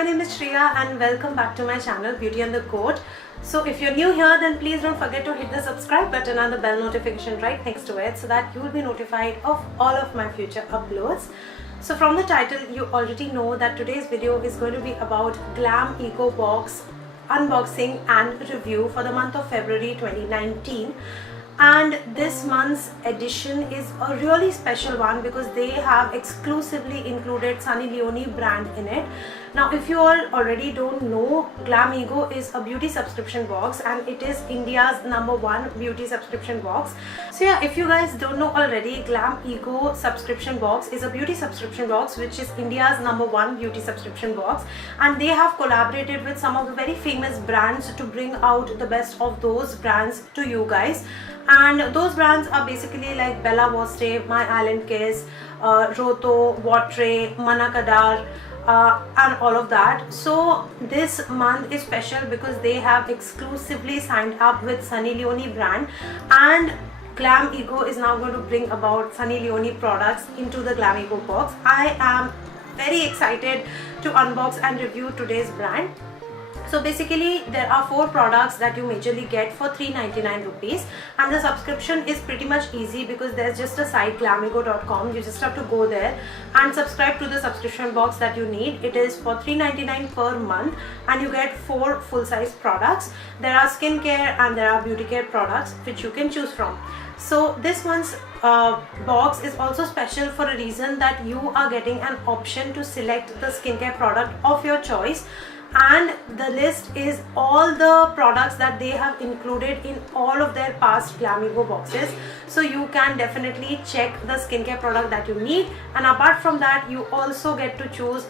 my name is Shreya and welcome back to my channel Beauty and the Code. So if you're new here, then please don't forget to hit the subscribe button and the bell notification right next to it so that you will be notified of all of my future uploads. So from the title, you already know that today's video is going to be about Glamego box unboxing and review for the month of February 2019. And this month's edition is a really special one because they have exclusively included Sunny Leone brand in it. Now if you all already don't know, Glamego is a beauty subscription box and it is India's #1 beauty subscription box. So yeah, if you guys don't know already, Glamego subscription box is a beauty subscription box which is India's #1 beauty subscription box, and they have collaborated with some of the very famous brands to bring out the best of those brands to you guys. And those brands are basically like Bella Voste, My Island Kiss, Roto, Watre, Manakadar, and all of that. So this month is special because they have exclusively signed up with Sunny Leone brand, and Glamego is now going to bring about Sunny Leone products into the Glamego box. I am very excited to unbox and review today's brand. So basically there are 4 products that you majorly get for 399 rupees, and the subscription is pretty much easy because there's just a site glamego.com. You just have to go there and subscribe to the subscription box that you need. It is for 399 per month and you get 4 full-size products. There are skincare and there are beauty care products which you can choose from. So this month's box is also special for a reason that you are getting an option to select the skincare product of your choice, and the list is all the products that they have included in all of their past Glamego boxes. So you can definitely check the skincare product that you need, and apart from that you also get to choose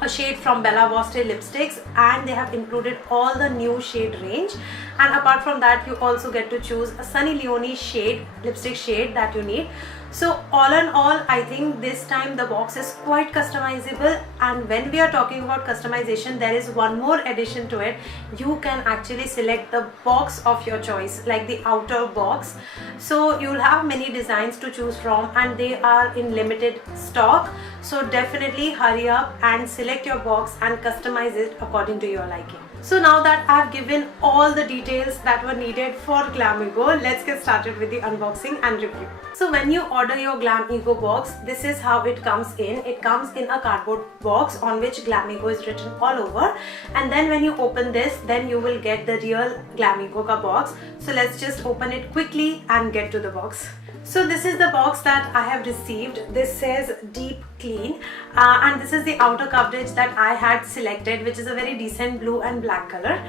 a shade from Bella Voste lipsticks, and they have included all the new shade range. And apart from that you also get to choose a Sunny Leone shade, lipstick shade that you need. So all in all, I think this time the box is quite customizable, and when we are talking about customization, there is one more addition to it. You can actually select the box of your choice, like the outer box. So you'll have many designs to choose from and they are in limited stock. So definitely hurry up and select your box and customize it according to your liking. So now that I've given all the details that were needed for Glamego, let's get started with the unboxing and review. So when you order your Glamego box, this is how it comes in. It comes in a cardboard box on which Glamego is written all over, and then when you open this, then you will get the real Glamego ka box. So let's just open it quickly and get to the box. So this is the box that I have received. This says Deep Clean, and this is the outer coverage that I had selected, which is a very decent blue and black color.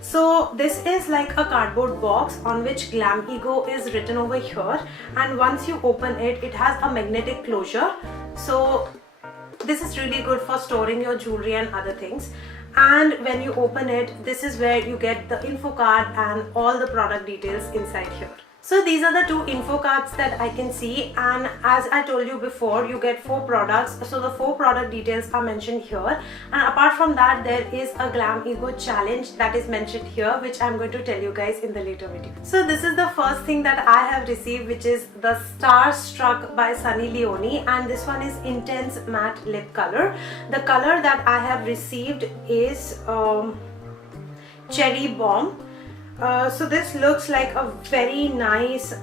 So this is like a cardboard box on which Glamego is written over here, and once you open it, it has a magnetic closure. So this is really good for storing your jewelry and other things. And when you open it, this is where you get the info card and all the product details inside here. So these are the 2 info cards that I can see, and as I told you before, you get 4 products. So the 4 product details are mentioned here, and apart from that there is a Glamego challenge that is mentioned here, which I'm going to tell you guys in the later video. So this is the first thing that I have received, which is the Starstruck by Sunny Leone, and this one is Intense Matte Lip Color. The color that I have received is Cherry Bomb. So this looks like a very nice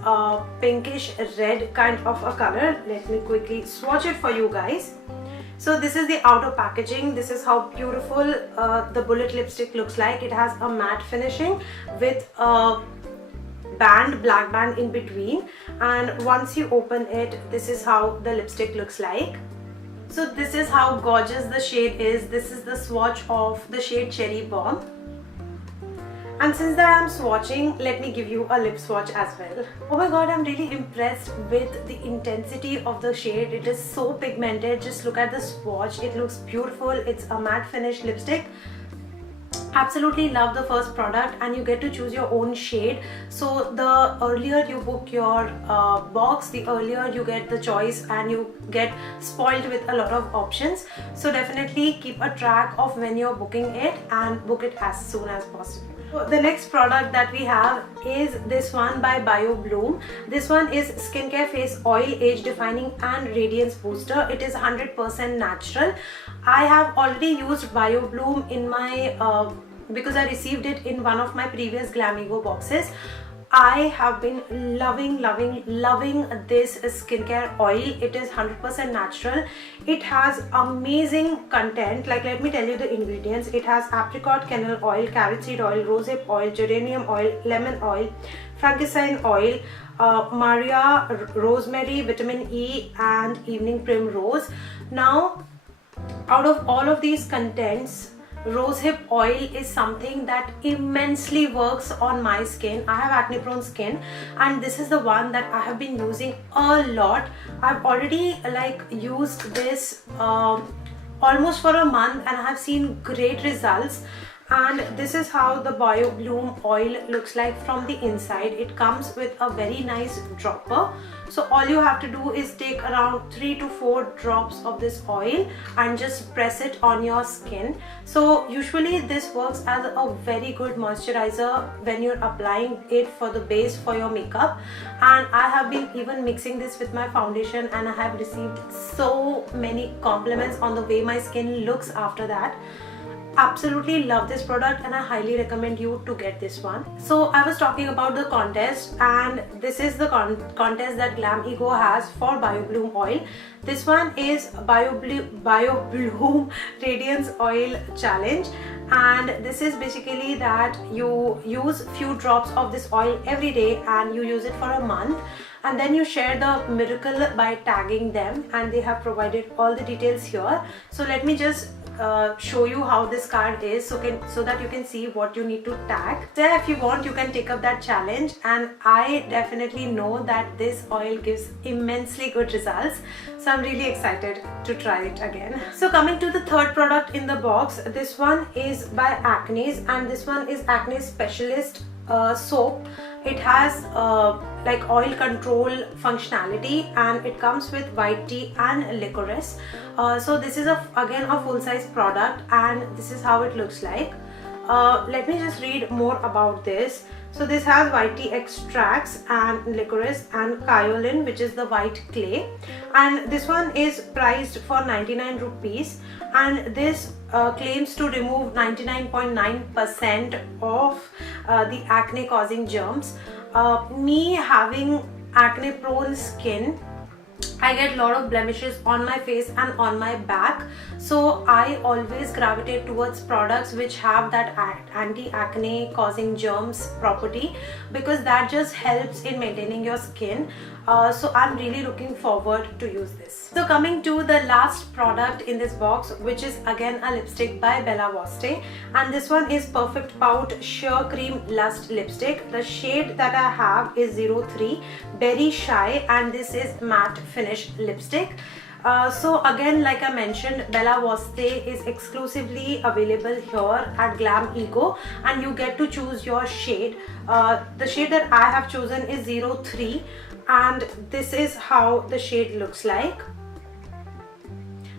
pinkish red kind of a color. Let me quickly swatch it for you guys. So this is the outer packaging. This is how beautiful the bullet lipstick looks like. It has a matte finishing with a band, black band in between, and once you open it, this is how the lipstick looks like. So this is how gorgeous the shade is. This is the swatch of the shade Cherry Bomb. And since that I'm swatching, let me give you a lip swatch as well. Oh my god, I'm really impressed with the intensity of the shade. It is so pigmented. Just look at the swatch. It looks beautiful. It's a matte finish lipstick. Absolutely love the first product, and you get to choose your own shade. So the earlier you book your box, the earlier you get the choice and you get spoiled with a lot of options. So definitely keep a track of when you're booking it and book it as soon as possible. The next product that we have is this one by BioBloom. This one is skincare face oil, age defining and radiance booster. It is 100% natural. I have already used BioBloom in my because I received it in one of my previous Glamego boxes. I have been loving this skincare oil. It is 100% natural. It has amazing content. Like, let me tell you the ingredients. It has apricot kernel oil, carrot seed oil, rosehip oil, geranium oil, lemon oil, frankincense oil, Maria rosemary, vitamin E and evening primrose. Now, out of all of these contents, rosehip oil is something that immensely works on my skin. I have acne prone skin and this is the one that I have been using a lot. I've already used this almost for a month and I have seen great results. And this is how the BioBloom oil looks like from the inside. It comes with a very nice dropper. So all you have to do is take around 3 to 4 drops of this oil and just press it on your skin. So usually this works as a very good moisturizer when you're applying it for the base for your makeup. And I have been even mixing this with my foundation and I have received so many compliments on the way my skin looks after that. Absolutely love this product and I highly recommend you to get this one. So I was talking about the contest, and this is the contest that Glamego has for BioBloom oil. This one is BioBloom Radiance Oil Challenge, and this is basically that you use few drops of this oil every day and you use it for a month, and then you share the miracle by tagging them, and they have provided all the details here. So let me just show you how this card is so that you can see what you need to tag. So if you want, you can take up that challenge, and I definitely know that this oil gives immensely good results, so I'm really excited to try it again. So coming to the third product in the box, this one is by Acne's, and this one is Acne Specialist soap. It has oil control functionality, and it comes with white tea and licorice. So this is again a full-size product, and this is how it looks like. Let me just read more about this. So this has white tea extracts and licorice and kaolin, which is the white clay, and this one is priced for 99 rupees, and this claims to remove 99.9% of the acne causing germs. Me having acne prone skin, I get a lot of blemishes on my face and on my back, so I always gravitate towards products which have that anti-acne causing germs property, because that just helps in maintaining your skin. So I'm really looking forward to use this. So coming to the last product in this box, which is again a lipstick by Bella Voste, and this one is Perfect Pout Sheer Cream Lust Lipstick. The shade that I have is 03 Berry Shy, and this is matte finish lipstick. So again, like I mentioned, Bella Voste is exclusively available here at Glamego, and you get to choose your shade. The shade that I have chosen is 03, and this is how the shade looks like.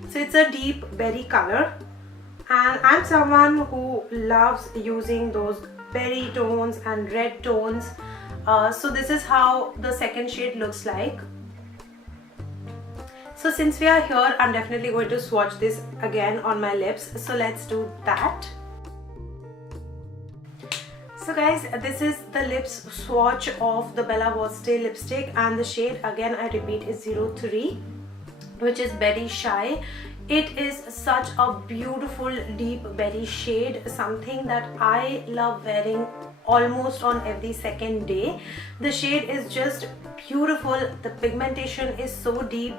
So it's a deep berry color, and I'm someone who loves using those berry tones and red tones. So this is how the second shade looks like. So since we are here, I'm definitely going to swatch this again on my lips. So let's do that. So guys, this is the lips swatch of the Bella Voste lipstick, and the shade again, I repeat, is 03, which is Berry Shy. It is such a beautiful deep berry shade, something that I love wearing almost on every second day. The shade is just beautiful. The pigmentation is so deep,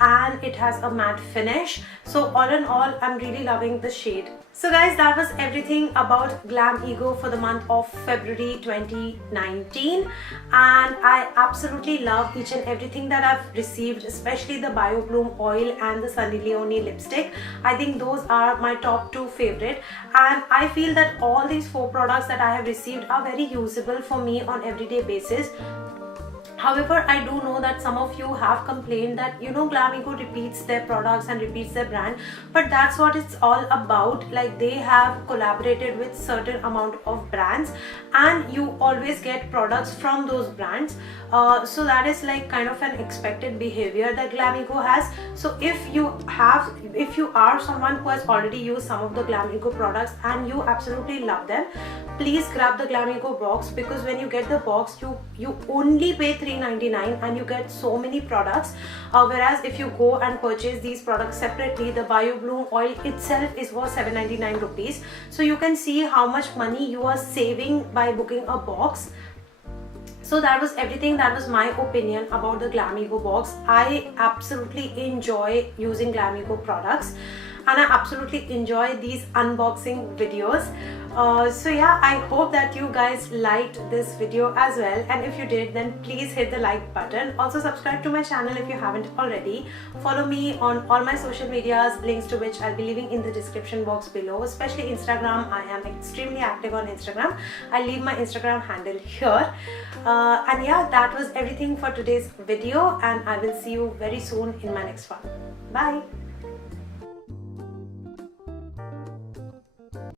and it has a matte finish. So all in all, I'm really loving the shade. So guys, that was everything about Glamego for the month of February 2019, and I absolutely love each and everything that I've received, especially the BioBloom oil and the Sunny Leone lipstick. I think those are my top 2 favorite, and I feel that all these 4 products that I have received are very usable for me on everyday basis. However, I do know that some of you have complained that Glamego repeats their products and repeats their brand, but that's what it's all about. Like, they have collaborated with certain amount of brands and you always get products from those brands. So that is like kind of an expected behavior that Glamego has. So if you are someone who has already used some of the Glamego products and you absolutely love them, please grab the Glamego box, because when you get the box, you only pay $3.99 and you get so many products, whereas if you go and purchase these products separately, the Bio Bloom oil itself is worth 799 rupees. So you can see how much money you are saving by booking a box. So that was everything. That was my opinion about the Glamego box. I absolutely enjoy using Glamego products and I absolutely enjoy these unboxing videos. So yeah, I hope that you guys liked this video as well, and if you did, then please hit the like button. Also subscribe to my channel if you haven't already. Follow me on all my social medias, links to which I'll be leaving in the description box below, especially Instagram. I am extremely active on Instagram. I'll leave my Instagram handle here. And yeah, that was everything for today's video, and I will see you very soon in my next one. Bye.